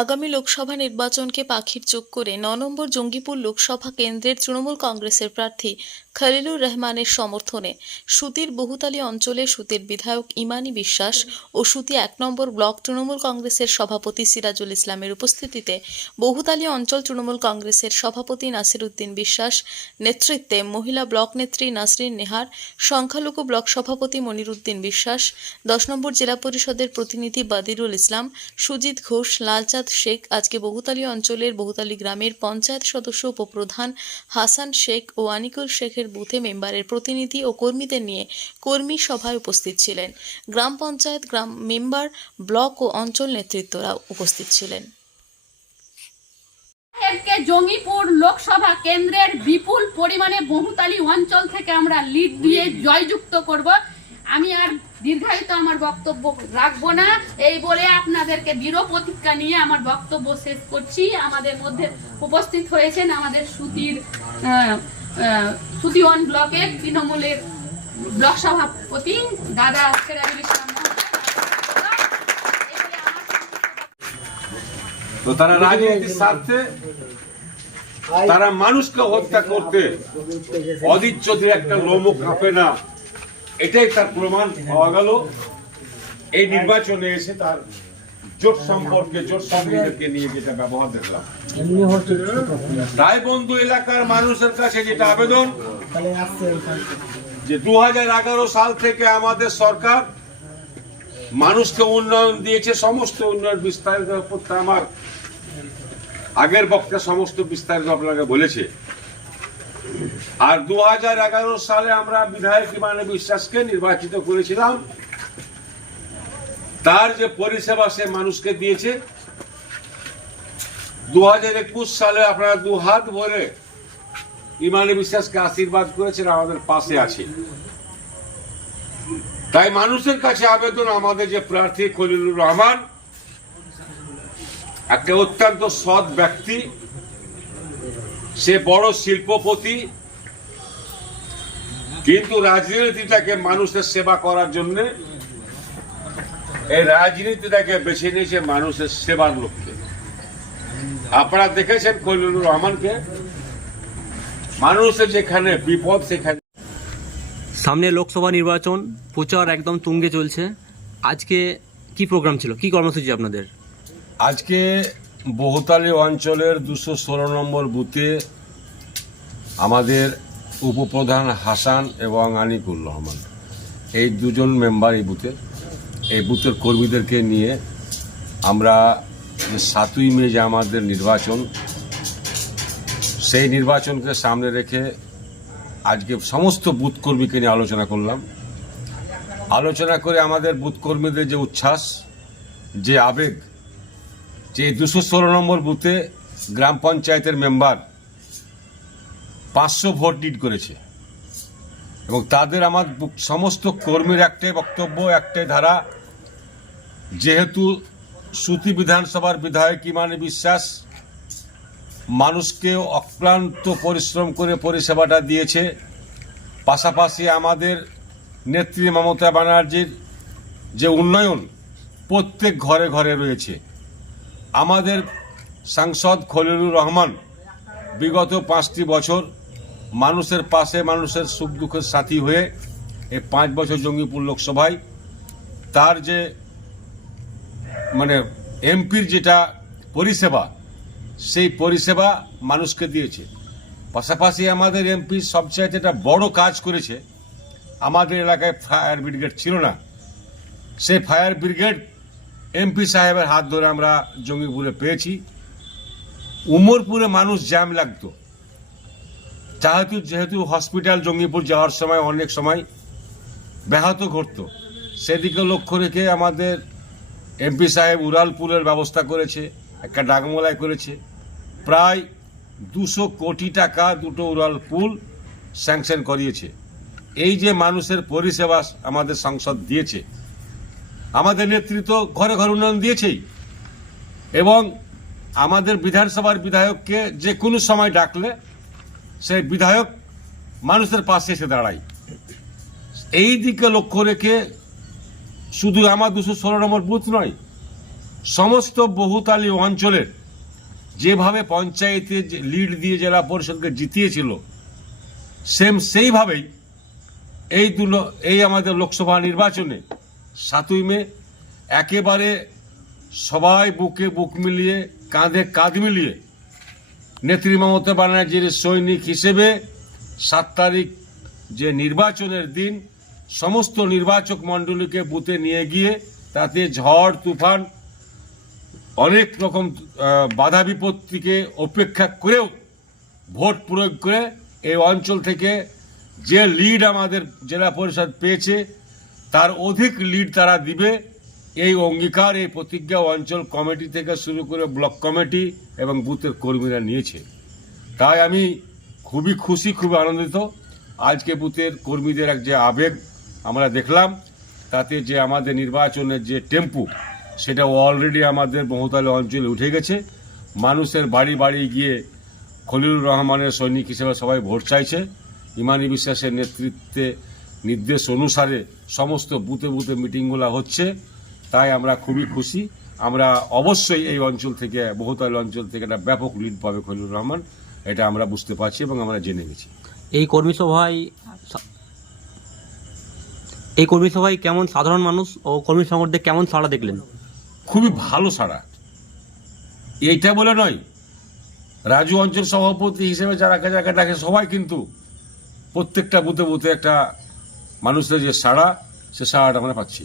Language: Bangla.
আগামী লোকসভা নির্বাচনকে পাখির চোখ করে ৯ নম্বর জঙ্গিপুর লোকসভা কেন্দ্রের তৃণমূল কংগ্রেসের প্রার্থী খলিলুর রহমানের সমর্থনে সুতির বহুতালী অঞ্চলে সুতির বিধায়ক ইমানি বিশ্বাস ও সুতি ১ নম্বর ব্লক তৃণমূল কংগ্রেসের সভাপতি সিরাজুল ইসলামের উপস্থিতিতে বহুতালী অঞ্চল তৃণমূল কংগ্রেসের সভাপতি নাসির উদ্দিন বিশ্বাস নেতৃত্বে মহিলা ব্লক নেত্রী নাসরিন নেহার, সংখ্যালঘু ব্লক সভাপতি মনির উদ্দিন বিশ্বাস, ১০ নম্বর জেলা পরিষদের প্রতিনিধি বাদিরুল ইসলাম, সুজিত ঘোষ, লালচাঁদ শেখ আজকে বহুতালী অঞ্চলের বহুতালী গ্রামের পঞ্চায়েত সদস্য উপপ্রধান হাসান শেখ ও আনিকুল শেখের বুথে মেম্বারের প্রতিনিধি ও কর্মীদের নিয়ে কর্মী সভায় উপস্থিত ছিলেন। গ্রাম পঞ্চায়েত, গ্রাম মেম্বার, ব্লক ও অঞ্চল নেতৃত্বরা উপস্থিত ছিলেন। জঙ্গিপুর লোকসভা কেন্দ্রের বিপুল পরিমাণে বহুতালী অঞ্চল থেকে আমরা লিড দিয়ে জয়যুক্ত করব। আমি আর দীর্ঘায়িত আমার বক্তব্য রাখবো না, এই বলে আপনাদেরকে দৃঢ় প্রতিজ্ঞা নিয়ে আমার বক্তব্য শেষ করছি। আমাদের মধ্যে উপস্থিত হয়েছেন আমাদের সুতি ওয়ান ব্লকের তৃণমূলের ব্লক সভাপতি দাদা সিরাজুল ইসলাম। তো তারা রাজনীতির স্বার্থে তারা মানুষকে হত্যা করতে অধীর চৌধুরী একটা লোমও কাঁপে না, এটাই তার প্রমাণ পাওয়া গেল এই নির্বাচনে এসে। তার জোট সম্পর্কে জোট সঙ্গীদেরকে নিয়ে যেটা ব্যবহার দেখলাম, তাই বন্ধু এলাকার মানুষের কাছে যেটা আবেদন যে 2011 সাল থেকে আমাদের সরকার মানুষকে উন্নয়ন দিয়েছে, সমস্ত উন্নয়ন বিস্তারিত করতে আমার আগের বক্তা সমস্ত বিস্তারিত আপনাকে বলেছে। আর 2011 সালে আমরা বিধায়ক ইমানি বিশ্বাসকে নির্বাচিত করেছিলাম, তার যে পরিষেবা সে মানুষকে দিয়েছে। 2021 সালে আপনারা দু হাত ভরে ইমানি বিশ্বাসকে আশীর্বাদ করেছেন, আমাদের পাশে আছে। তাই মানুষের কাছে আবেদন, আমাদের যে প্রার্থী খলিলুর রহমান একটা অত্যন্ত সৎ ব্যক্তি, সে বড় শিল্পপতি, কিন্তু রাজনীতিটাকে মানুষের সেবা করার জন্য এই রাজনীতিটাকে বেছে নিয়েছে মানুষের সেবার লক্ষ্যে। আপনারা দেখেছেন খলিলুর রহমানকে, মানুষের যেখানে বিপদ সেখানে। সামনে লোকসভা নির্বাচন, প্রচার একদম তুঙ্গে চলছে। আজকে কি প্রোগ্রাম ছিল, কি কর্মসূচি আপনাদের? আজকে বহুতালী অঞ্চলের 216 নম্বর বুথে আমাদের উপপ্রধান হাসান এবং আনিকুল রহমান, এই দুজন মেম্বার এই বুথের কর্মীদেরকে নিয়ে আমরা যে 7ই মে যে আমাদের নির্বাচন, সেই নির্বাচনকে সামনে রেখে আজকে সমস্ত বুথ কর্মীকে নিয়ে আলোচনা করলাম। আলোচনা করে আমাদের বুথ কর্মীদের যে উচ্ছ্বাস, যে আবেগ, যে 216 নম্বর বুথে গ্রাম পঞ্চায়েতের মেম্বার 500 ভোট লিড করেছে, এবং তাদের আমার সমস্ত কর্মীর একটাই বক্তব্য, একটাই ধারা, যেহেতু সুতি বিধানসভার বিধায়ক ইমানি বিশ্বাস মানুষকে অক্লান্ত পরিশ্রম করে পরিষেবাটা দিয়েছে, পাশাপাশি আমাদের নেত্রী মমতা ব্যানার্জির যে উন্নয়ন প্রত্যেক ঘরে ঘরে রয়েছে। আমাদের সাংসদ খলিলুর রহমান বিগত 5টি বছর মানুষের পাশে, মানুষের সুখ দুঃখের সাথী হয়ে এই 5 বছর জঙ্গিপুর লোকসভায় তার যে এমপির যেটা পরিষেবা, সেই পরিষেবা মানুষকে দিয়েছে। পাশাপাশি আমাদের এমপি সবচেয়ে একটা বড় কাজ করেছে, আমাদের এলাকায় ফায়ার ব্রিগেড ছিল না, সেই ফায়ার ব্রিগেড এমপি সাহেবের হাত ধরে আমরা জঙ্গিপুরে পেয়েছি। উমরপুরে মানুষ জ্যাম লাগতো, যেহেতু হসপিটাল জঙ্গিপুর যাওয়ার সময় অনেক সময় ব্যাহত ঘটতো, সেদিকে লক্ষ্য রেখে আমাদের এমপি সাহেব উড়াল পুলের ব্যবস্থা করেছে, একটা ডাকমোলায় করেছে, প্রায় 200 কোটি টাকা দুটো উড়াল পুল স্যাংশন করিয়েছে। এই যে মানুষের পরিষেবা আমাদের সংসদ দিয়েছে, আমাদের নেতৃত্ব ঘরে ঘরে উন্নয়ন দিয়েছেই, এবং আমাদের বিধানসভার বিধায়ককে যে কোনো সময় ডাকলে সেই বিধায়ক মানুষের পাশে এসে দাঁড়ায়। এই দিকে লক্ষ্য রেখে শুধু আমার 216 নম্বর বুথ নয়, সমস্ত বহুতালী অঞ্চলের যেভাবে পঞ্চায়েতে লিড দিয়ে জেলা পরিষদকে জিতিয়েছিল সেইভাবেই এই আমাদের লোকসভা নির্বাচনে 7ই মে একেবারে সবাই বুকে বুক মিলিয়ে কাঁধে কাঁধ মিলিয়ে নেত্রী মমতা ব্যানার্জির সৈনিক হিসেবে 7 তারিখ যে নির্বাচনের দিন সমস্ত নির্বাচক মণ্ডলীকে বুথে নিয়ে গিয়ে তাতে ঝড় তুফান অনেক রকম বাধা বিপত্তিকে উপেক্ষা করেও ভোট প্রয়োগ করে এই অঞ্চল থেকে যে লিড আমাদের জেলা পরিষদ পেয়েছে তার অধিক লিড তারা দিবে এই অঙ্গীকার এই প্রতিজ্ঞা অঞ্চল কমিটি থেকে শুরু করে ব্লক কমিটি এবং বুথের কর্মীরা নিয়েছে। তাই আমি খুবই খুশি, খুবই আনন্দিত। আজকে বুথের কর্মীদের এক যে আবেগ আমরা দেখলাম, তাতে যে আমাদের নির্বাচনের যে টেম্পু সেটা অলরেডি আমাদের বহুতালী অঞ্চলে উঠে গেছে। মানুষের বাড়ি বাড়ি গিয়ে খলিলুর রহমানের সৈনিক হিসেবে সবাই ভোট চাইছে। ইমানি বিশ্বাসের নেতৃত্বে নির্দেশ অনুসারে সমস্ত বুথে বুথে মিটিংগুলো হচ্ছে। তাই আমরা খুবই খুশি। আমরা অবশ্যই এই অঞ্চল থেকে, বহুতালী অঞ্চল থেকে একটা ব্যাপক লিড পাবে খলিলুর রহমান, এটা আমরা বুঝতে পারছি এবং আমরা জেনে গেছি। এই কর্মী সভায় কেমন সাধারণ মানুষ ও কর্মী সংগঠনদের কেমন সাড়া দেখলেন? খুবই ভালো সাড়া। এইটা বলে নয়, রাজু অঞ্চল সভাপতি হিসেবে যারা যাকে ডাকে সবাই কিন্তু প্রত্যেকটা বুথে বুথে একটা মানুষের যে সাড়া, সে সাড়াটা আমরা পাচ্ছি।